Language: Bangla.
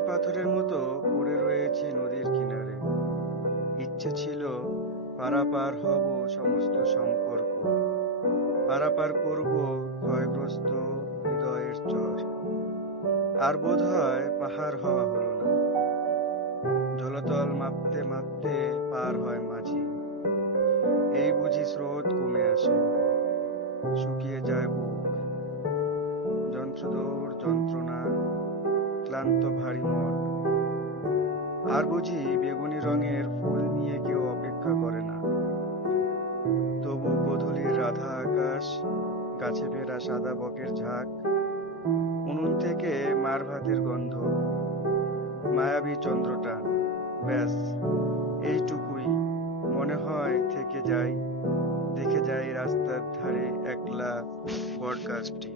নুড়ি পাথরের মতো পড়ে রয়েছি নদীর কিনারে। ইচ্ছে ছিল পারাপার হব সমস্ত সম্পর্ক, পারাপার করব ক্ষয়গ্রস্ত হৃদয়ের চর। আর বোধহয় পাহাড় হওয়া হলো না, জলতল মাপতে মাপতে পার হয় মাঝি। এই বুঝি স্রোত কমে আসে, শুকিয়ে যায় বুক, যন্ত্রদৌড় যন্ত্রণা, ক্লান্ত ভারী মন। আর বুঝি বেগুনি রঙের ফুল নিয়ে কেউ অপেক্ষা করে না। তবু গোধূলির রাধা আকাশ, গাছে ভেড়া সাদা বকের ঝাঁক, উনুন থেকে মার ভাতের গন্ধ, মায়াবী চন্দ্রটান, ব্যাস এইটুকুই। মনে হয় থেকে যাই, দেখে যাই রাস্তার ধারে একলা বটগাছটি।